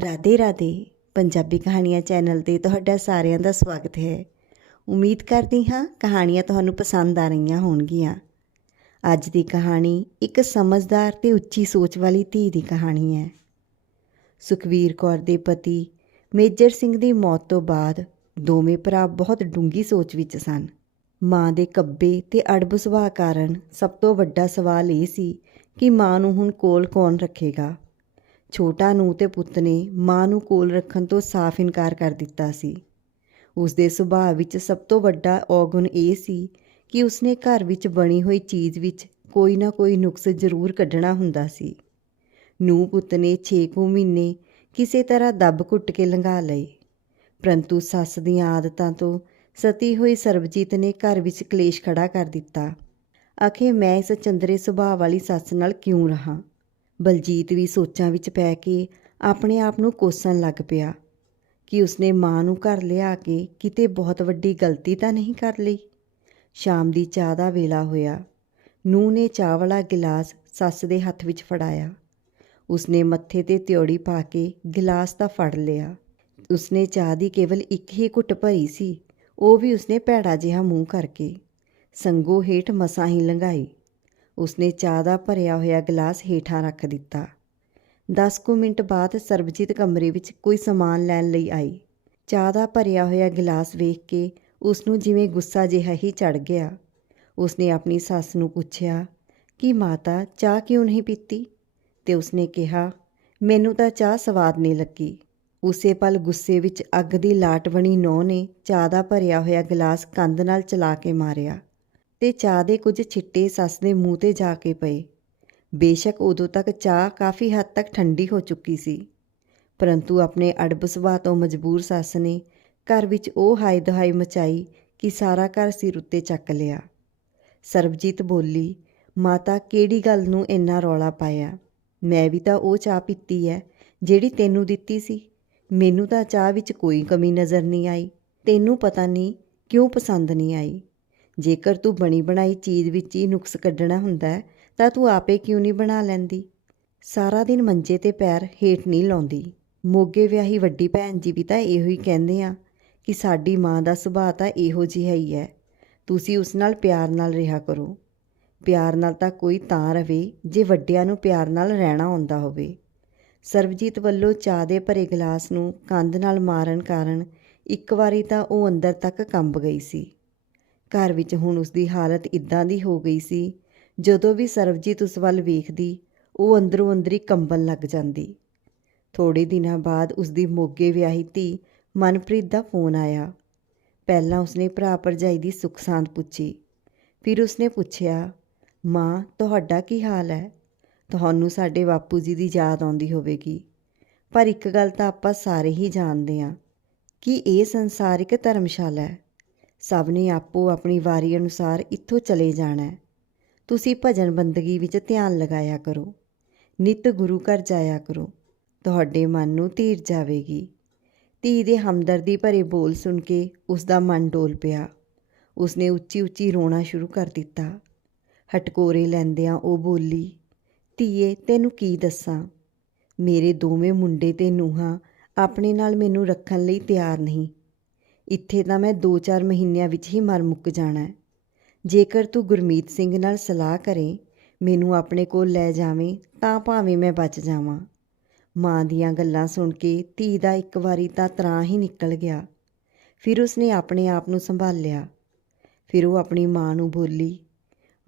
ਰਾਧੇ ਰਾਧੇ, ਪੰਜਾਬੀ ਕਹਾਣੀਆਂ ਚੈਨਲ ਤੇ ਤੁਹਾਡਾ ਸਾਰਿਆਂ ਦਾ ਸਵਾਗਤ ਹੈ। ਉਮੀਦ ਕਰਦੀ ਹਾਂ ਕਹਾਣੀਆਂ ਤੁਹਾਨੂੰ ਪਸੰਦ ਆ ਰਹੀਆਂ ਹੋਣਗੀਆਂ। ਅੱਜ ਦੀ ਕਹਾਣੀ ਇੱਕ ਸਮਝਦਾਰ ਤੇ ਉੱਚੀ ਸੋਚ ਵਾਲੀ ਧੀ ਦੀ ਕਹਾਣੀ ਹੈ। ਸੁਖਵੀਰ ਕੌਰ ਦੇ ਪਤੀ ਮੇਜਰ ਸਿੰਘ ਦੀ ਮੌਤ ਤੋਂ ਬਾਅਦ ਦੋਵੇਂ ਭਰਾ ਬਹੁਤ ਡੂੰਗੀ ਸੋਚ ਵਿੱਚ ਸਨ। ਮਾਂ ਦੇ ਕੱਬੇ ਤੇ ਅੜਬ ਸੁਭਾਅ ਕਾਰਨ ਸਭ ਤੋਂ ਵੱਡਾ ਸਵਾਲ ਇਹ ਸੀ ਕਿ ਮਾਂ ਨੂੰ ਹੁਣ ਕੋਲ ਕੌਣ ਰੱਖੇਗਾ? ਛੋਟਾ ਨੂੰ ਤੇ ਪੁੱਤ ਨੇ ਮਾਂ ਨੂੰ ਕੋਲ ਰੱਖਣ ਤੋਂ ਸਾਫ਼ ਇਨਕਾਰ ਕਰ ਦਿੱਤਾ ਸੀ। ਉਸ ਦੇ ਸੁਭਾਅ ਵਿੱਚ ਸਭ ਤੋਂ ਵੱਡਾ ਔਗੁਣ ਇਹ ਸੀ ਕਿ ਉਸਨੇ ਘਰ ਵਿੱਚ ਬਣੀ ਹੋਈ ਚੀਜ਼ ਵਿੱਚ ਕੋਈ ਨਾ ਕੋਈ ਨੁਕਸ ਜ਼ਰੂਰ ਕੱਢਣਾ ਹੁੰਦਾ ਸੀ। ਨੂੰ ਪੁੱਤ ਨੇ 6 ਕੁ ਮਹੀਨੇ ਕਿਸੇ ਤਰ੍ਹਾਂ ਦੱਬ ਘੁੱਟ ਕੇ ਲੰਘਾ ਲਏ। ਪਰੰਤੂ ਸੱਸ ਦੀਆਂ ਆਦਤਾਂ ਤੋਂ ਸਤੀ ਹੋਈ ਸਰਬਜੀਤ ਨੇ ਘਰ ਵਿੱਚ ਕਲੇਸ਼ ਖੜਾ ਕਰ ਦਿੱਤਾ। ਆਖੇ ਮੈਂ ਇਸ ਚੰਦਰੇ ਸੁਭਾਅ ਵਾਲੀ ਸੱਸ ਨਾਲ ਕਿਉਂ ਰਹਾ? ਬਲਜੀਤ ਵੀ ਸੋਚਾਂ ਵਿੱਚ ਪੈ ਕੇ ਆਪਣੇ ਆਪ ਨੂੰ ਕੋਸਣ ਲੱਗ ਪਿਆ ਕਿ ਉਸਨੇ ਮਾਂ ਨੂੰ ਘਰ ਲਿਆ ਕੇ ਕਿਤੇ ਬਹੁਤ ਵੱਡੀ ਗਲਤੀ ਤਾਂ ਨਹੀਂ ਕਰ ਲਈ। ਸ਼ਾਮ ਦੀ ਚਾਹ ਦਾ ਵੇਲਾ ਹੋਇਆ। ਨੂੰਹ ਨੇ ਚਾਹ ਵਾਲਾ ਗਿਲਾਸ ਸੱਸ ਦੇ ਹੱਥ ਵਿੱਚ ਫੜਾਇਆ। ਉਸਨੇ ਮੱਥੇ ਤੇ ਤਿਉੜੀ ਪਾ ਕੇ ਗਿਲਾਸ ਤਾਂ ਫੜ ਲਿਆ। ਉਸਨੇ ਚਾਹ ਦੀ ਕੇਵਲ ਇੱਕ ਹੀ ਘੁੱਟ ਭਰੀ ਸੀ। ਉਹ ਵੀ ਉਸਨੇ ਭੈੜਾ ਜਿਹਾ ਮੂੰਹ ਕਰਕੇ ਸੰਗੋ ਹੇਠ ਮਸਾਂ ਹੀ ਲੰਘਾਈ। ਉਸਨੇ ਚਾਹ ਦਾ ਭਰਿਆ ਹੋਇਆ ਗਲਾਸ ਹੇਠਾਂ ਰੱਖ ਦਿੱਤਾ। 10 ਕੁ ਮਿੰਟ ਬਾਅਦ ਸਰਬਜੀਤ ਕਮਰੇ ਵਿੱਚ ਕੋਈ ਸਮਾਨ ਲੈਣ ਲਈ ਆਈ। ਚਾਹ ਦਾ ਭਰਿਆ ਹੋਇਆ ਗਲਾਸ ਵੇਖ ਕੇ ਉਸ ਨੂੰ ਜਿਵੇਂ ਗੁੱਸਾ ਜਿਹਾ ਹੀ ਚੜ ਗਿਆ। ਉਸਨੇ ਆਪਣੀ ਸੱਸ ਨੂੰ ਪੁੱਛਿਆ, ਕਿ ਮਾਤਾ, ਚਾਹ ਕਿਉਂ ਨਹੀਂ ਪੀਤੀ? ਤੇ ਉਸਨੇ ਕਿਹਾ, ਮੈਨੂੰ ਤਾਂ ਚਾਹ ਸਵਾਦ ਨਹੀਂ ਲੱਗੀ। ਉਸੇ ਪਲ ਗੁੱਸੇ ਵਿੱਚ ਅੱਗ ਦੀ ਲਾਟ ਬਣੀ ਨੌ ਨੇ ਚਾਹ ਦਾ ਭਰਿਆ ਹੋਇਆ ਗਲਾਸ ਕੰਧ ਨਾਲ ਚਲਾ ਕੇ ਮਾਰਿਆ। ਤੇ ਚਾਹ ਦੇ ਕੁਝ ਛਿੱਟੇ ਸੱਸ ਦੇ ਮੂੰਹ ਤੇ ਜਾ ਕੇ ਪਏ। ਬੇਸ਼ੱਕ ਉਦੋਂ ਤੱਕ ਚਾਹ ਕਾਫੀ ਹੱਦ ਤੱਕ ਠੰਡੀ ਹੋ ਚੁੱਕੀ ਸੀ। ਪਰੰਤੂ ਆਪਣੇ ਅੜਬ ਸੁਭਾਅ ਤੋਂ ਮਜਬੂਰ ਸੱਸ ਨੇ ਘਰ ਵਿੱਚ ਉਹ ਹਾਈ ਦਹਾਈ ਮਚਾਈ ਕਿ ਸਾਰਾ ਘਰ ਸਿਰ ਉੱਤੇ ਚੱਕ ਲਿਆ। ਸਰਬਜੀਤ ਬੋਲੀ, ਮਾਤਾ, ਕਿਹੜੀ ਗੱਲ ਨੂੰ ਇੰਨਾ ਰੌਲਾ ਪਾਇਆ? ਮੈਂ ਵੀ ਤਾਂ ਉਹ ਚਾਹ ਪੀਤੀ ਹੈ ਜਿਹੜੀ ਤੈਨੂੰ ਦਿੱਤੀ ਸੀ। ਮੈਨੂੰ ਤਾਂ ਚਾਹ ਵਿੱਚ ਕੋਈ ਕਮੀ ਨਜ਼ਰ ਨਹੀਂ ਆਈ। ਤੈਨੂੰ ਪਤਾ ਨਹੀਂ ਕਿਉਂ ਪਸੰਦ ਨਹੀਂ ਆਈ। ਜੇਕਰ ਤੂੰ ਬਣੀ ਬਣਾਈ ਚੀਜ਼ ਵਿੱਚ ਹੀ ਨੁਕਸ ਕੱਢਣਾ ਹੁੰਦਾ ਤਾਂ ਤੂੰ ਆਪੇ ਕਿਉਂ ਨਹੀਂ ਬਣਾ ਲੈਂਦੀ? ਸਾਰਾ ਦਿਨ ਮੰਜੇ ਤੇ ਪੈਰ ਹੇਠ ਨਹੀਂ ਲਾਉਂਦੀ। ਮੋਗੇ ਵਿਆਹੀ ਵੱਡੀ ਭੈਣ ਜੀ ਵੀ ਤਾਂ ਇਹੋ ਹੀ ਕਹਿੰਦੇ ਆ ਕਿ ਸਾਡੀ ਮਾਂ ਦਾ ਸੁਭਾਅ ਤਾਂ ਇਹੋ ਜਿਹਾ ਹੀ ਹੈ। ਤੁਸੀਂ ਉਸ ਨਾਲ ਪਿਆਰ ਨਾਲ ਰਿਹਾ ਕਰੋ। ਪਿਆਰ ਨਾਲ ਤਾਂ ਕੋਈ ਤਾਂ ਰਵੇ ਜੇ ਵੱਡਿਆਂ ਨੂੰ ਪਿਆਰ ਨਾਲ ਰਹਿਣਾ ਆਉਂਦਾ ਹੋਵੇ। ਸਰਬਜੀਤ ਵੱਲੋਂ ਚਾਹ ਦੇ ਭਰੇ ਗਲਾਸ ਨੂੰ ਕੰਧ ਨਾਲ ਮਾਰਨ ਕਾਰਨ ਇੱਕ ਵਾਰੀ ਤਾਂ ਉਹ ਅੰਦਰ ਤੱਕ ਕੰਬ ਗਈ ਸੀ। ਘਰ ਵਿੱਚ ਹੁਣ ਉਸ ਦੀ ਹਾਲਤ ਇਦਾਂ ਦੀ ਹੋ ਗਈ ਸੀ, ਜਦੋਂ ਵੀ ਸਰਬਜੀਤ ਉਸ ਵੱਲ ਵੇਖਦੀ, ਉਹ ਅੰਦਰੋਂ ਅੰਦਰੀ ਕੰਬਣ ਲੱਗ ਜਾਂਦੀ। ਥੋੜੇ ਦਿਨਾਂ ਬਾਅਦ ਉਸ ਦੀ ਮੋਗੇ ਵਿਆਹੀ ਧੀ ਮਨਪ੍ਰੀਤ ਦਾ ਫੋਨ ਆਇਆ। ਪਹਿਲਾਂ ਉਸਨੇ ਭਰਾ ਭਰਜਾਈ ਦੀ ਸੁੱਖ ਸਾਂਦ ਪੁੱਛੀ। ਫਿਰ ਉਸਨੇ ਪੁੱਛਿਆ, ਮਾਂ, ਤੁਹਾਡਾ ਕੀ ਹਾਲ ਹੈ? ਤੁਹਾਨੂੰ ਸਾਡੇ ਬਾਪੂ ਜੀ ਦੀ ਯਾਦ ਆਉਂਦੀ ਹੋਵੇਗੀ। ਪਰ ਇੱਕ ਗੱਲ ਤਾਂ ਆਪਾਂ ਸਾਰੇ ਹੀ ਜਾਣਦੇ ਹਾਂ, ਕਿ ਇਹ ਸੰਸਾਰ ਧਰਮਸ਼ਾਲਾ ਹੈ। ਸਭ ਨੇ ਆਪੋ ਆਪਣੀ ਵਾਰੀ ਅਨੁਸਾਰ ਇੱਥੋਂ ਚਲੇ ਜਾਣਾ ਹੈ। ਤੁਸੀਂ ਭਜਨ ਬੰਦਗੀ ਵਿੱਚ ਧਿਆਨ ਲਗਾਇਆ ਕਰੋ। ਨਿਤ ਗੁਰੂ ਘਰ ਜਾਇਆ ਕਰੋ। ਤੁਹਾਡੇ ਮਨ ਨੂੰ ਧੀਰ ਜਾਵੇਗੀ। ਧੀ ਦੇ ਹਮਦਰਦੀ ਭਰੇ ਬੋਲ ਸੁਣ ਕੇ ਉਸ ਦਾ ਮਨ ਡੋਲ ਪਿਆ। ਉਸਨੇ ਉੱਚੀ ਉੱਚੀ ਰੋਣਾ ਸ਼ੁਰੂ ਕਰ ਦਿੱਤਾ। ਹਟਕੋਰੇ ਲੈਂਦਿਆਂ ਉਹ ਬੋਲੀ, ਧੀਏ, ਤੈਨੂੰ ਕੀ ਦੱਸਾਂ? ਮੇਰੇ ਦੋਵੇਂ ਮੁੰਡੇ ਤੇ ਨੂਹਾਂ ਆਪਣੇ ਨਾਲ ਮੈਨੂੰ ਰੱਖਣ ਲਈ ਤਿਆਰ ਨਹੀਂ। ਇੱਥੇ ਤਾਂ ਮੈਂ 2-4 ਮਹੀਨਿਆਂ ਵਿੱਚ ਹੀ ਮਰ ਮੁੱਕ ਜਾਣਾ ਜੇਕਰ ਤੂੰ ਗੁਰਮੀਤ ਸਿੰਘ ਨਾਲ ਸਲਾਹ ਕਰੇ, ਮੈਨੂੰ ਆਪਣੇ ਕੋਲ ਲੈ ਜਾਵੇਂ, ਤਾਂ ਭਾਵੇਂ ਮੈਂ ਬਚ ਜਾਵਾਂ। ਮਾਂ ਦੀਆਂ ਗੱਲਾਂ ਸੁਣ ਕੇ ਧੀ ਦਾ ਇੱਕ ਵਾਰੀ ਤਾਂ ਤਰਾਂ ਹੀ ਨਿਕਲ ਗਿਆ। ਫਿਰ ਉਸਨੇ ਆਪਣੇ ਆਪ ਨੂੰ ਸੰਭਾਲਿਆ। ਫਿਰ ਉਹ ਆਪਣੀ ਮਾਂ ਨੂੰ ਬੋਲੀ,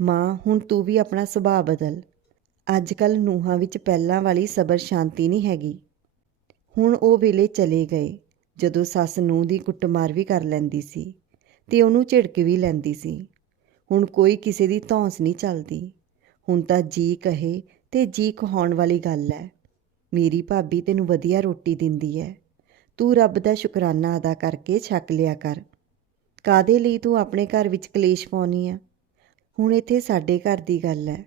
ਮਾਂ, ਹੁਣ ਤੂੰ ਵੀ ਆਪਣਾ ਸੁਭਾਅ ਬਦਲ। ਅੱਜ ਕੱਲ ਨੂੰਹਾਂ ਵਿੱਚ ਪਹਿਲਾਂ ਵਾਲੀ ਸਬਰ ਸ਼ਾਂਤੀ ਨਹੀਂ ਹੈਗੀ। ਹੁਣ ਉਹ ਵੇਲੇ ਚਲੇ ਗਏ। ਜਦੋਂ ਸੱਸ ਨੂੰ ਦੀ ਕੁੱਟਮਾਰ ਵੀ ਕਰ ਲੈਂਦੀ ਸੀ ਤੇ ਉਹਨੂੰ ਝਿੜਕ ਵੀ ਲੈਂਦੀ ਸੀ। ਹੁਣ ਕੋਈ ਕਿਸੇ ਦੀ ਧੌਂਸ ਨਹੀਂ ਚੱਲਦੀ। ਹੁਣ ਤਾਂ ਜੀ ਕਹੇ ਤੇ ਜੀ ਕਹਾਉਣ ਵਾਲੀ ਗੱਲ ਹੈ ਮੇਰੀ ਭਾਬੀ ਤੈਨੂੰ ਵਧੀਆ ਰੋਟੀ ਦਿੰਦੀ ਹੈ ਤੂੰ ਰੱਬ ਦਾ ਸ਼ੁਕਰਾਨਾ ਅਦਾ ਕਰਕੇ ਛਕ ਲਿਆ ਕਰ। ਕਾਦੇ ਲਈ ਤੂੰ ਆਪਣੇ ਘਰ ਵਿੱਚ ਕਲੇਸ਼ ਪਾਉਣੀ ਆ ਹੁਣ ਇੱਥੇ ਸਾਡੇ ਘਰ ਦੀ ਗੱਲ ਹੈ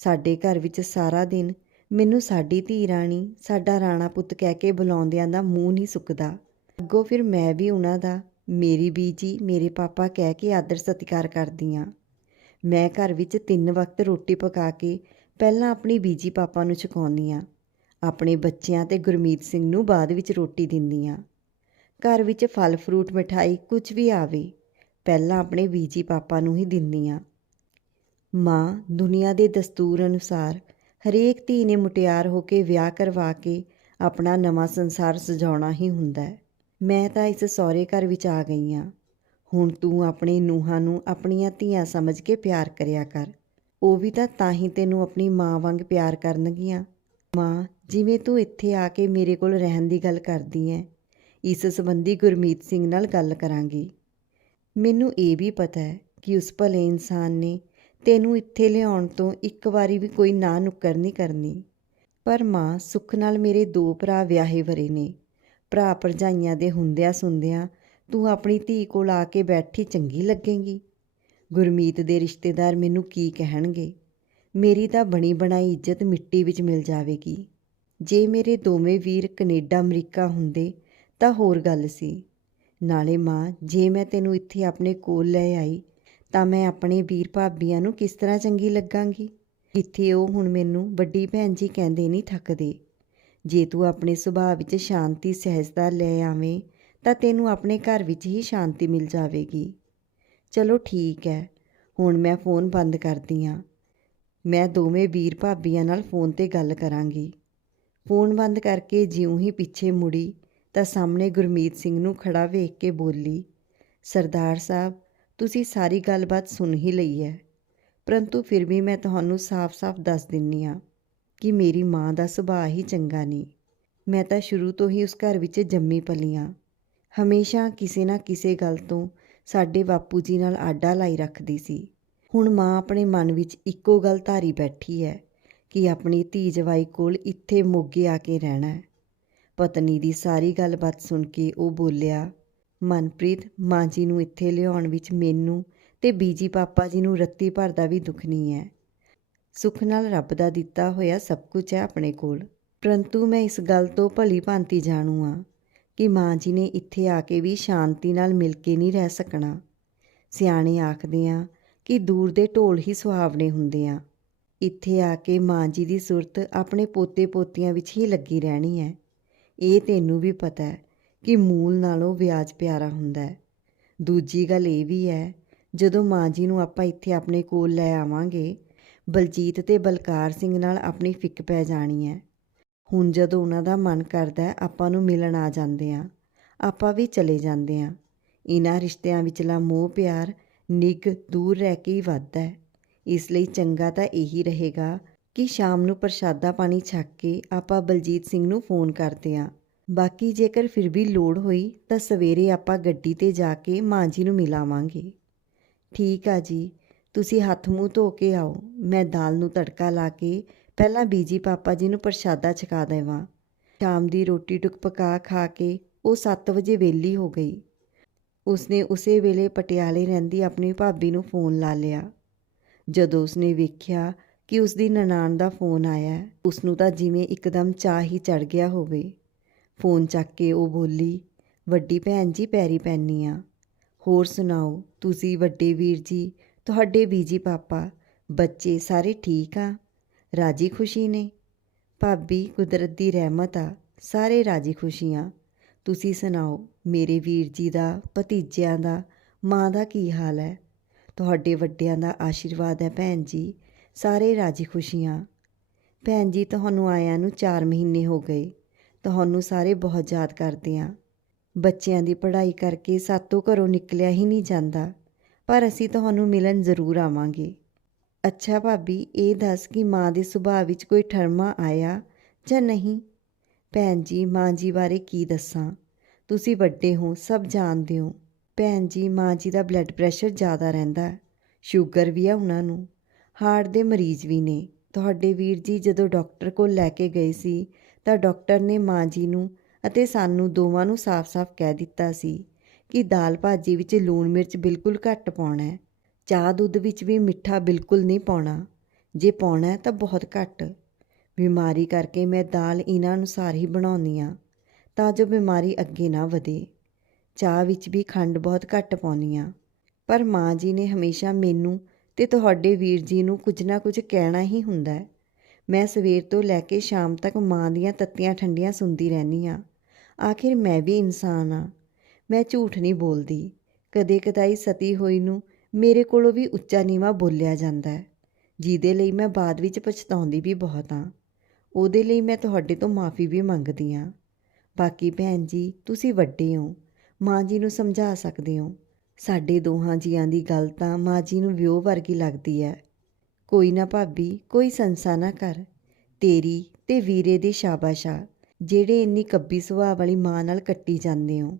ਸਾਡੇ ਘਰ ਵਿੱਚ ਸਾਰਾ ਦਿਨ ਮੈਨੂੰ ਸਾਡੀ ਧੀ ਰਾਣੀ, ਸਾਡਾ ਰਾਣਾ ਪੁੱਤ ਕਹਿ ਕੇ ਬੁਲਾਉਂਦਿਆਂ ਦਾ ਮੂੰਹ ਨਹੀਂ ਸੁੱਕਦਾ। ਅੱਗੋਂ ਫਿਰ ਮੈਂ ਵੀ ਉਹਨਾਂ ਦਾ, ਮੇਰੀ ਬੀਜੀ, ਮੇਰੇ ਪਾਪਾ ਕਹਿ ਕੇ ਆਦਰ ਸਤਿਕਾਰ ਕਰਦੀ ਹਾਂ ਮੈਂ ਘਰ ਵਿੱਚ ਤਿੰਨ ਵਕਤ ਰੋਟੀ ਪਕਾ ਕੇ ਪਹਿਲਾਂ ਆਪਣੀ ਬੀਜੀ ਪਾਪਾ ਨੂੰ ਛਕਾਉਂਦੀ ਹਾਂ ਆਪਣੇ ਬੱਚਿਆਂ ਤੇ ਗੁਰਮੀਤ ਸਿੰਘ ਨੂੰ ਬਾਅਦ ਵਿੱਚ ਰੋਟੀ ਦਿੰਦੀ ਦਿੰਦੀਆਂ। ਘਰ ਵਿੱਚ ਫਲ, ਫਰੂਟ, ਮਠਾਈ ਕੁਝ ਵੀ ਆਵੇ, ਪਹਿਲਾਂ ਆਪਣੇ ਬੀਜੀ ਪਾਪਾ ਨੂੰ ਹੀ ਦਿੰਦੀ ਦਿੰਦੀਆਂ। ਮਾਂ ਦੁਨੀਆ ਦੇ ਦਸਤੂਰ ਅਨੁਸਾਰ ਹਰੇਕ ਧੀ ਨੇ ਮੁਟਿਆਰ ਹੋ ਕੇ ਵਿਆਹ ਕਰਵਾ ਕੇ ਆਪਣਾ ਨਵਾਂ ਸੰਸਾਰ ਸਜਾਉਣਾ ਹੀ ਹੁੰਦਾ ਹੈ। ਮੈਂ ਤਾਂ ਇਸ ਸਹੁਰੇ ਘਰ ਵਿੱਚ ਆ ਗਈ ਹਾਂ। ਹੁਣ ਤੂੰ ਆਪਣੀ ਨੂੰਹਾਂ ਨੂੰ ਆਪਣੀਆਂ ਧੀਆਂ ਸਮਝ ਕੇ ਪਿਆਰ ਕਰਿਆ ਕਰ। ਉਹ ਵੀ ਤਾਂ ਤਾਂ ਹੀ ਤੈਨੂੰ ਆਪਣੀ ਮਾਂ ਵਾਂਗ ਪਿਆਰ ਕਰਨਗੀਆਂ। ਮਾਂ, ਜਿਵੇਂ ਤੂੰ ਇੱਥੇ ਆ ਕੇ ਮੇਰੇ ਕੋਲ ਰਹਿਣ ਦੀ ਗੱਲ ਕਰਦੀ ਐ ਇਸ ਸੰਬੰਧੀ ਗੁਰਮੀਤ ਸਿੰਘ ਨਾਲ ਗੱਲ ਕਰਾਂਗੀ। ਮੈਨੂੰ ਇਹ ਵੀ ਪਤਾ ਹੈ ਕਿ ਉਸ ਭਲੇ ਇਨਸਾਨ ਨੇ ਤੈਨੂੰ ਇੱਥੇ ਲਿਆਉਣ ਤੋਂ ਇੱਕ ਵਾਰੀ ਵੀ ਕੋਈ ਨਾ ਨੁੱਕਰ ਨਹੀਂ ਕਰਨੀ। ਪਰ ਮਾਂ, ਸੁੱਖ ਨਾਲ ਮੇਰੇ ਦੋ ਭਰਾ ਵਿਆਹੇ ਵਰੇ ਨੇ। ਭਰਾ ਭਰਜਾਈਆਂ ਦੇ ਹੁੰਦਿਆਂ ਸੁੰਦਿਆਂ ਤੂੰ ਆਪਣੀ ਧੀ ਕੋਲ ਆ ਕੇ ਬੈਠੀ ਚੰਗੀ ਲੱਗੇਗੀ। ਗੁਰਮੀਤ ਦੇ ਰਿਸ਼ਤੇਦਾਰ ਮੈਨੂੰ ਕੀ ਕਹਿਣਗੇ? ਮੇਰੀ ਤਾਂ ਬਣੀ ਬਣਾਈ ਇੱਜ਼ਤ ਮਿੱਟੀ ਵਿੱਚ ਮਿਲ ਜਾਵੇਗੀ। ਜੇ ਮੇਰੇ ਦੋਵੇਂ ਵੀਰ ਕੈਨੇਡਾ, ਅਮਰੀਕਾ ਹੁੰਦੇ ਤਾਂ ਹੋਰ ਗੱਲ ਸੀ। ਨਾਲੇ ਮਾਂ, ਜੇ ਮੈਂ ਤੈਨੂੰ ਇੱਥੇ ਆਪਣੇ ਕੋਲ ਲੈ ਆਈ ਤਾਂ ਮੈਂ ਆਪਣੇ ਵੀਰ ਭਾਬੀਆਂ ਨੂੰ ਕਿਸ ਤਰ੍ਹਾਂ ਚੰਗੀ ਲੱਗਾਂਗੀ? ਇੱਥੇ ਉਹ ਹੁਣ ਮੈਨੂੰ ਵੱਡੀ ਭੈਣ ਜੀ ਕਹਿੰਦੇ ਨਹੀਂ ਥੱਕਦੇ। ਜੇ ਤੂੰ ਆਪਣੇ ਸੁਭਾਅ ਵਿੱਚ ਸ਼ਾਂਤੀ, ਸਹਿਜਤਾ ਲੈ ਆਵੇਂ, ਤਾਂ ਤੈਨੂੰ ਆਪਣੇ ਘਰ ਵਿੱਚ ਹੀ ਸ਼ਾਂਤੀ ਮਿਲ ਜਾਵੇਗੀ। ਚਲੋ ਠੀਕ ਹੈ, ਹੁਣ ਮੈਂ ਫੋਨ ਬੰਦ ਕਰਦੀ ਹਾਂ। ਮੈਂ ਦੋਵੇਂ ਵੀਰ ਭਾਬੀਆਂ ਨਾਲ ਫੋਨ ਤੇ ਗੱਲ ਕਰਾਂਗੀ। ਫੋਨ ਬੰਦ ਕਰਕੇ ਜਿਉਂ ਹੀ ਪਿੱਛੇ ਮੁੜੀ ਤਾਂ ਸਾਹਮਣੇ ਗੁਰਮੀਤ ਸਿੰਘ ਨੂੰ ਖੜਾ ਵੇਖ ਕੇ ਬੋਲੀ, ਸਰਦਾਰ ਸਾਹਿਬ ਤੁਸੀਂ ਸਾਰੀ ਗੱਲਬਾਤ ਸੁਣ ਹੀ ਲਈ ਹੈ। ਪਰੰਤੂ ਫਿਰ ਵੀ ਮੈਂ ਤੁਹਾਨੂੰ ਸਾਫ਼-ਸਾਫ਼ ਦੱਸ ਦਿੰਨੀ ਆ ਕਿ ਮੇਰੀ ਮਾਂ ਦਾ ਸੁਭਾਅ ਹੀ ਚੰਗਾ ਨਹੀਂ। ਮੈਂ ਤਾਂ ਸ਼ੁਰੂ ਤੋਂ ਹੀ ਉਸ ਘਰ ਵਿੱਚ ਜੰਮੀ ਪਲੀ ਹਾਂ। ਹਮੇਸ਼ਾ ਕਿਸੇ ਨਾ ਕਿਸੇ ਗੱਲ ਤੋਂ ਸਾਡੇ ਬਾਪੂ ਜੀ ਨਾਲ ਆਡਾ ਲਾਈ ਰੱਖਦੀ ਸੀ। ਹੁਣ ਮਾਂ ਆਪਣੇ ਮਨ ਵਿੱਚ ਇੱਕੋ ਗੱਲ ਧਾਰੀ ਬੈਠੀ ਹੈ ਕਿ ਆਪਣੀ ਧੀ ਜਵਾਈ ਕੋਲ ਇੱਥੇ ਮੋਗੇ ਆ ਕੇ ਰਹਿਣਾ ਹੈ। ਪਤਨੀ ਦੀ ਸਾਰੀ ਗੱਲਬਾਤ ਸੁਣ ਕੇ ਉਹ ਬੋਲਿਆ ਮਨਪ੍ਰੀਤ, ਮਾਂ ਜੀ ਨੂੰ ਇੱਥੇ ਲਿਆਉਣ ਵਿੱਚ ਮੈਨੂੰ ਤੇ ਬੀਜੀ ਪਾਪਾ ਜੀ ਨੂੰ ਰੱਤੀ ਭਰ ਦਾ ਵੀ ਦੁੱਖ ਨਹੀਂ ਹੈ। ਸੁੱਖ ਨਾਲ ਰੱਬ ਦਾ ਦਿੱਤਾ ਹੋਇਆ ਸਭ ਕੁਝ ਹੈ ਆਪਣੇ ਕੋਲ। ਪਰੰਤੂ ਮੈਂ ਇਸ ਗੱਲ ਤੋਂ ਭਲੀ ਭਾਂਤੀ ਜਾਣੂ ਹਾਂ ਕਿ ਮਾਂ ਜੀ ਨੇ ਇੱਥੇ ਆ ਕੇ ਵੀ ਸ਼ਾਂਤੀ ਨਾਲ ਮਿਲ ਕੇ ਨਹੀਂ ਰਹਿ ਸਕਣਾ। ਸਿਆਣੇ ਆਖਦੇ ਆ ਕਿ ਦੂਰ ਦੇ ਢੋਲ ਹੀ ਸੁਹਾਵਣੇ ਹੁੰਦੇ ਆ। ਇੱਥੇ ਆ ਕੇ ਮਾਂ ਜੀ ਦੀ ਸੁਰਤ ਆਪਣੇ ਪੋਤੇ ਪੋਤੀਆਂ ਵਿੱਚ ਹੀ ਲੱਗੀ ਰਹਿਣੀ ਹੈ। ਇਹ ਤੈਨੂੰ ਵੀ ਪਤਾ ਹੈ ਕਿ ਮੂਲ ਨਾਲੋਂ ਵਿਆਜ ਪਿਆਰਾ ਹੁੰਦਾ ਹੈ। ਦੂਜੀ ਗੱਲ ਇਹ ਵੀ ਹੈ, ਜਦੋਂ ਮਾਂ ਜੀ ਨੂੰ ਆਪਾਂ ਇੱਥੇ ਆਪਣੇ ਕੋਲ ਲੈ ਆਵਾਂਗੇ, ਬਲਜੀਤ ਤੇ ਬਲਕਾਰ ਸਿੰਘ ਨਾਲ ਆਪਣੀ ਫਿੱਕ ਪੈ ਜਾਣੀ ਹੈ। ਹੁਣ ਜਦੋਂ ਉਹਨਾਂ ਦਾ ਮਨ ਕਰਦਾ ਆਪਾਂ ਨੂੰ ਮਿਲਣ ਆ ਜਾਂਦੇ ਆ ਆਪਾਂ ਵੀ ਚਲੇ ਜਾਂਦੇ ਆ ਇਹਨਾਂ ਰਿਸ਼ਤਿਆਂ ਵਿਚਲਾ ਮੋਹ ਪਿਆਰ ਨਿੱਘ, ਦੂਰ ਰਹਿ ਕੇ ਹੀ ਵੱਧਦਾ ਹੈ। ਇਸ ਲਈ ਚੰਗਾ ਤਾਂ ਇਹੀ ਰਹੇਗਾ ਕਿ ਸ਼ਾਮ ਨੂੰ ਪ੍ਰਸ਼ਾਦਾ ਪਾਣੀ ਛੱਕ ਕੇ ਆਪਾਂ ਬਲਜੀਤ ਸਿੰਘ ਨੂੰ ਫੋਨ ਕਰਦੇ ਆ ਬਾਕੀ ਜੇਕਰ ਫਿਰ ਵੀ ਲੋੜ ਹੋਈ ਤਾਂ ਸਵੇਰੇ ਆਪਾਂ ਗੱਡੀ ਤੇ ਜਾ ਕੇ ਮਾਂ ਜੀ ਨੂੰ ਮਿਲਾਵਾਂਗੇ। ਠੀਕ ਆ ਜੀ, ਤੁਸੀਂ ਹੱਥ ਮੂੰਹ ਧੋ ਕੇ ਆਓ, ਮੈਂ ਦਾਲ ਨੂੰ ਤੜਕਾ ਲਾ ਕੇ ਪਹਿਲਾਂ ਬੀਜੀ ਪਾਪਾ ਜੀ ਨੂੰ ਪ੍ਰਸ਼ਾਦਾ ਛਕਾ ਦੇਵਾਂ। ਸ਼ਾਮ ਦੀ ਰੋਟੀ ਟੁਕ ਪਕਾ ਖਾ ਕੇ ਉਹ 7 ਵਜੇ ਵਿਹਲੀ ਹੋ ਗਈ। ਉਸਨੇ ਉਸੇ ਵੇਲੇ ਪਟਿਆਲੇ ਰਹਿੰਦੀ ਆਪਣੀ ਭਾਬੀ ਨੂੰ ਫੋਨ ਲਾ ਲਿਆ। ਜਦੋਂ ਉਸਨੇ ਵੇਖਿਆ ਕਿ ਉਸਦੀ ਨਨਾਣ ਦਾ ਫੋਨ ਆਇਆ ਉਸ ਨੂੰ ਤਾਂ ਜਿਵੇਂ ਇੱਕਦਮ ਚਾਹ ਹੀ ਚੜ ਗਿਆ ਹੋਵੇ। ਫੋਨ ਚੱਕ ਕੇ ਉਹ ਬੋਲੀ, ਵੱਡੀ ਭੈਣ ਜੀ, ਪੈਰੀ ਪੈਣੀ ਆ। ਹੋਰ ਸੁਣਾਓ, ਤੁਸੀਂ ਵੱਡੇ ਵੀਰ ਜੀ, ਤੁਹਾਡੇ ਬੀਜੀ ਪਾਪਾ, ਬੱਚੇ ਸਾਰੇ ਠੀਕ ਆ? ਰਾਜੀ ਖੁਸ਼ੀ ਨੇ? ਭਾਬੀ, ਕੁਦਰਤ ਦੀ ਰਹਿਮਤ ਆ, ਸਾਰੇ ਰਾਜੀ ਖੁਸ਼ੀਆਂ ਤੁਸੀਂ ਸੁਣਾਓ, ਮੇਰੇ ਵੀਰ ਜੀ ਦਾ, ਭਤੀਜਿਆਂ ਦਾ, ਮਾਂ ਦਾ ਕੀ ਹਾਲ ਹੈ? ਤੁਹਾਡੇ ਵੱਡਿਆਂ ਦਾ ਆਸ਼ੀਰਵਾਦ ਹੈ ਭੈਣ ਜੀ, ਸਾਰੇ ਰਾਜੀ ਖੁਸ਼ੀਆਂ ਭੈਣ ਜੀ, ਤੁਹਾਨੂੰ ਆਇਆਂ ਨੂੰ 4 ਮਹੀਨੇ ਹੋ ਗਏ। ਤੁਹਾਨੂੰ ਸਾਰੇ ਬਹੁਤ ਯਾਦ ਕਰਦੇ ਹਾਂ। ਬੱਚਿਆਂ ਦੀ ਪੜ੍ਹਾਈ ਕਰਕੇ ਸਾਤੋਂ ਘਰੋਂ ਨਿਕਲਿਆ ਹੀ ਨਹੀਂ ਜਾਂਦਾ, ਪਰ ਅਸੀਂ ਤੁਹਾਨੂੰ ਮਿਲਣ ਜ਼ਰੂਰ ਆਵਾਂਗੇ। ਅੱਛਾ ਭਾਬੀ, ਇਹ ਦੱਸ ਕਿ ਮਾਂ ਦੇ ਸੁਭਾਅ ਵਿੱਚ ਕੋਈ ਠਰਮਾ ਆਇਆ ਜਾਂ ਨਹੀਂ? ਭੈਣ ਜੀ, ਮਾਂ ਜੀ ਬਾਰੇ ਕੀ ਦੱਸਾਂ? ਤੁਸੀਂ ਵੱਡੇ ਹੋ, ਸਭ ਜਾਣਦੇ ਹੋ। ਭੈਣ ਜੀ, ਮਾਂ ਜੀ ਦਾ ਬਲੱਡ ਪ੍ਰੈਸ਼ਰ ਜ਼ਿਆਦਾ ਰਹਿੰਦਾ ਸ਼ੂਗਰ ਵੀ ਆ ਉਹਨਾਂ ਨੂੰ। ਹਾਰਟ ਦੇ ਮਰੀਜ਼ ਵੀ ਨੇ। ਤੁਹਾਡੇ ਵੀਰ ਜੀ ਜਦੋਂ ਡਾਕਟਰ ਕੋਲ ਲੈ ਕੇ ਗਏ ਸੀ ਤਾਂ ਡਾਕਟਰ ਨੇ ਮਾਂ ਜੀ ਨੂੰ ਅਤੇ ਸਾਨੂੰ ਦੋਵਾਂ ਨੂੰ ਸਾਫ਼-ਸਾਫ਼ ਕਹਿ ਦਿੱਤਾ ਸੀ ਕਿ ਦਾਲ ਭਾਜੀ ਵਿੱਚ ਲੂਣ ਮਿਰਚ ਬਿਲਕੁਲ ਘੱਟ ਪਾਉਣਾ ਹੈ। ਚਾਹ ਦੁੱਧ ਵਿੱਚ ਵੀ ਮਿੱਠਾ ਬਿਲਕੁਲ ਨਹੀਂ ਪਾਉਣਾ। ਜੇ ਪਾਉਣਾ ਹੈ ਤਾਂ ਬਹੁਤ ਘੱਟ। ਬਿਮਾਰੀ ਕਰਕੇ ਮੈਂ ਦਾਲ ਇਹਨਾਂ ਅਨੁਸਾਰ ਹੀ ਬਣਾਉਂਦੀ ਹਾਂ ਤਾਂ ਜੋ ਬਿਮਾਰੀ ਅੱਗੇ ਨਾ ਵਧੇ। ਚਾਹ ਵਿੱਚ ਵੀ ਖੰਡ ਬਹੁਤ ਘੱਟ ਪਾਉਂਦੀ ਹਾਂ। ਪਰ ਮਾਂ ਜੀ ਨੇ ਹਮੇਸ਼ਾ ਮੈਨੂੰ ਤੇ ਤੁਹਾਡੇ ਵੀਰ ਜੀ ਨੂੰ ਕੁਝ ਨਾ ਕੁਝ ਕਹਿਣਾ ਹੀ ਹੁੰਦਾ ਹੈ। ਮੈਂ ਸਵੇਰ ਤੋਂ ਲੈ ਕੇ ਸ਼ਾਮ ਤੱਕ ਮਾਂ ਦੀਆਂ ਤੱਤੀਆਂ ਠੰਡੀਆਂ ਸੁਣਦੀ ਰਹਿੰਦੀ ਆ ਆਖਿਰ ਮੈਂ ਵੀ ਇਨਸਾਨ ਆ ਮੈਂ ਝੂਠ ਨਹੀਂ ਬੋਲਦੀ। ਕਦੇ ਕਦਾਈ ਸਤੀ ਹੋਈ ਨੂੰ ਮੇਰੇ ਕੋਲੋਂ ਵੀ ਉੱਚਾ ਨੀਵਾਂ ਬੋਲਿਆ ਜਾਂਦਾ ਹੈ। ਜਿਹਦੇ ਲਈ ਮੈਂ ਬਾਅਦ ਵਿੱਚ ਪਛਤਾਉਂਦੀ ਵੀ ਬਹੁਤ ਹਾਂ। ਉਹਦੇ ਲਈ ਮੈਂ ਤੁਹਾਡੇ ਤੋਂ ਮਾਫੀ ਵੀ ਮੰਗਦੀ ਹਾਂ। ਬਾਕੀ ਭੈਣ ਜੀ, ਤੁਸੀਂ ਵੱਡੇ ਹੋ। ਮਾਂ ਜੀ ਨੂੰ ਸਮਝਾ ਸਕਦੇ ਹੋ। ਸਾਡੇ ਦੋਹਾਂ ਜੀਆਂ ਦੀ ਗੱਲ ਤਾਂ ਮਾਂ ਜੀ ਨੂੰ ਵਿਉਹ ਵਰਗੀ ਲੱਗਦੀ ਹੈ। ਕੋਈ ਨਾ ਭਾਬੀ, ਕੋਈ ਸੰਸਾ ਨਾ ਕਰ। ਤੇਰੀ ਤੇ ਵੀਰੇ ਦੇ ਸ਼ਾਬਾਸ਼ ਜਿਹੜੇ ਇੰਨੀ ਕੱਬੀ ਸੁਭਾਅ ਵਾਲੀ ਮਾਂ ਨਾਲ ਕੱਟੀ ਜਾਂਦੇ ਹੋ।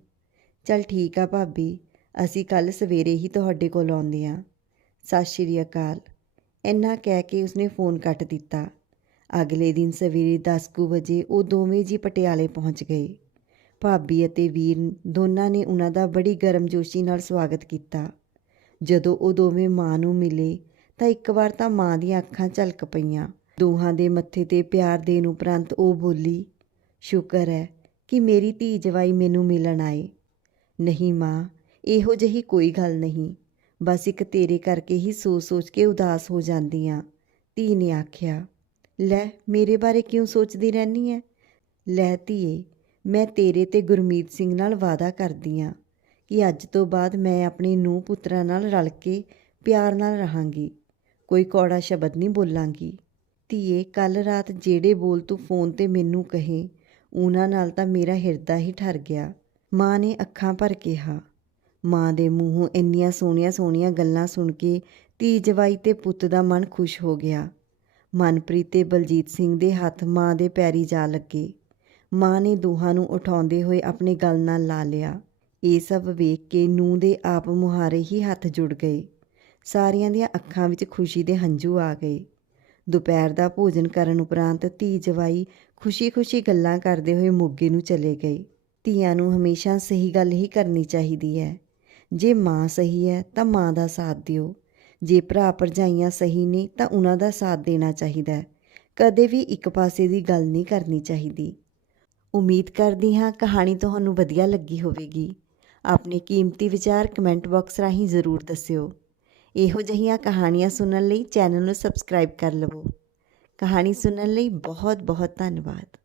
ਚਲ ਠੀਕ ਆ ਭਾਬੀ, ਅਸੀਂ ਕੱਲ ਸਵੇਰੇ ਹੀ ਤੁਹਾਡੇ ਕੋਲ ਆਉਂਦੇ ਹਾਂ। ਸਤਿ ਸ਼੍ਰੀ ਅਕਾਲ। ਇੰਨਾ ਕਹਿ ਕੇ ਉਸਨੇ ਫੋਨ ਕੱਟ ਦਿੱਤਾ। ਅਗਲੇ ਦਿਨ ਸਵੇਰੇ 10 ਕੁ ਵਜੇ ਉਹ ਦੋਵੇਂ ਜੀ ਪਟਿਆਲੇ ਪਹੁੰਚ ਗਏ। ਭਾਬੀ ਅਤੇ ਵੀਰ ਦੋਨਾਂ ਨੇ ਉਹਨਾਂ ਦਾ ਬੜੀ ਗਰਮਜੋਸ਼ੀ ਨਾਲ ਸਵਾਗਤ ਕੀਤਾ। ਜਦੋਂ ਉਹ ਦੋਵੇਂ ਮਾਂ ਨੂੰ ਮਿਲੇ ਤਾਂ ਇੱਕ ਵਾਰ ਤਾਂ ਮਾਂ ਦੀਆਂ ਅੱਖਾਂ ਝਲਕ ਪਈਆਂ। ਦੋਹਾਂ ਦੇ ਮੱਥੇ ਤੇ ਪਿਆਰ ਦੇਣ ਉਪਰੰਤ ਉਹ ਬੋਲੀ, ਸ਼ੁਕਰ ਹੈ ਕਿ ਮੇਰੀ ਧੀ ਜਵਾਈ ਮੈਨੂੰ ਮਿਲਣ ਆਏ। ਨਹੀਂ ਮਾਂ, ਇਹੋ ਜਿਹੀ ਕੋਈ ਗੱਲ ਨਹੀਂ। ਬਸ ਇੱਕ ਤੇਰੇ ਕਰਕੇ ਹੀ ਸੋਚ-ਸੋਚ ਕੇ ਉਦਾਸ ਹੋ ਜਾਂਦੀ ਆ ਧੀ ਨੇ ਆਖਿਆ, ਲੈ, ਮੇਰੇ ਬਾਰੇ ਕਿਉਂ ਸੋਚਦੀ ਰਹਿਨੀ ਐ? ਲੈ ਧੀਏ, ਮੈਂ ਤੇਰੇ ਤੇ ਗੁਰਮੀਤ ਸਿੰਘ ਨਾਲ ਵਾਅਦਾ ਕਰਦੀ ਆ ਕਿ ਅੱਜ ਤੋਂ ਬਾਅਦ ਮੈਂ ਆਪਣੇ ਨੂੰਹ ਪੁੱਤਰਾਂ ਨਾਲ ਰਲ ਕੇ ਪਿਆਰ ਨਾਲ ਰਹਾਂਗੀ। ਕੋਈ ਕੌੜਾ ਸ਼ਬਦ ਨਹੀਂ ਬੋਲਾਂਗੀ। ਧੀਏ, ਕੱਲ ਰਾਤ ਜਿਹੜੇ ਬੋਲ ਤੂੰ ਫੋਨ ਤੇ ਮੈਨੂੰ ਕਹੇ, ਉਹਨਾਂ ਨਾਲ ਤਾਂ ਮੇਰਾ ਹਿਰਦਾ ਹੀ ਠਰ ਗਿਆ। ਮਾਂ ਨੇ ਅੱਖਾਂ ਭਰ ਕਿਹਾ। ਮਾਂ ਦੇ ਮੂੰਹੋਂ ਇੰਨੀਆਂ ਸੋਹਣੀਆਂ ਸੋਹਣੀਆਂ ਗੱਲਾਂ ਸੁਣ ਕੇ ਧੀ ਜਵਾਈ ਤੇ ਪੁੱਤ ਦਾ ਮਨ ਖੁਸ਼ ਹੋ ਗਿਆ। ਮਨਪ੍ਰੀਤ ਤੇ ਬਲਜੀਤ ਸਿੰਘ ਦੇ ਹੱਥ ਮਾਂ ਦੇ ਪੈਰੀ ਜਾ ਲੱਗੇ। ਮਾਂ ਨੇ ਦੋਹਾਂ ਨੂੰ ਉਠਾਉਂਦੇ ਹੋਏ ਆਪਣੇ ਗਲ ਨਾਲ ਲਾ ਲਿਆ। ਇਹ ਸਭ ਵੇਖ ਕੇ ਨੂੰਹ ਦੇ ਆਪ ਮੁਹਾਰੇ ਹੀ ਹੱਥ ਜੁੜ ਗਏ। ਸਾਰਿਆਂ ਦੀਆਂ ਅੱਖਾਂ ਵਿੱਚ ਖੁਸ਼ੀ ਦੇ ਹੰਝੂ ਆ ਗਏ। ਦੁਪਹਿਰ ਦਾ ਭੋਜਨ ਕਰਨ ਉਪਰੰਤ ਧੀ ਜਵਾਈ ਖੁਸ਼ੀ-ਖੁਸ਼ੀ ਗੱਲਾਂ ਕਰਦੇ ਹੋਏ ਮੋਗੇ ਨੂੰ ਚਲੇ ਗਏ ਧੀਆਂ ਨੂੰ ਹਮੇਸ਼ਾ ਸਹੀ ਗੱਲ ਹੀ ਕਰਨੀ ਚਾਹੀਦੀ ਹੈ। ਜੇ ਮਾਂ ਸਹੀ ਹੈ ਤਾਂ ਮਾਂ ਦਾ ਸਾਥ ਦਿਓ। ਜੇ ਭਰਾ ਭਰਜਾਈਆਂ ਸਹੀ ਨੇ ਤਾਂ ਉਹਨਾਂ ਦਾ ਸਾਥ ਦੇਣਾ ਚਾਹੀਦਾ ਹੈ। ਕਦੇ ਵੀ ਇੱਕ ਪਾਸੇ ਦੀ ਗੱਲ ਨਹੀਂ ਕਰਨੀ ਚਾਹੀਦੀ। ਉਮੀਦ ਕਰਦੀ ਹਾਂ ਕਹਾਣੀ ਤੁਹਾਨੂੰ ਵਧੀਆ ਲੱਗੀ ਹੋਵੇਗੀ। ਆਪਣੇ ਕੀਮਤੀ ਵਿਚਾਰ ਕਮੈਂਟ ਬਾਕਸ ਰਾਹੀਂ ਜ਼ਰੂਰ ਦੱਸਿਓ। ਇਹੋ ਜਿਹੀਆਂ ਕਹਾਣੀਆਂ ਸੁਣਨ ਲਈ ਚੈਨਲ ਨੂੰ ਸਬਸਕ੍ਰਾਈਬ ਕਰ ਲਵੋ। ਕਹਾਣੀ ਸੁਣਨ ਲਈ ਬਹੁਤ ਬਹੁਤ ਧੰਨਵਾਦ।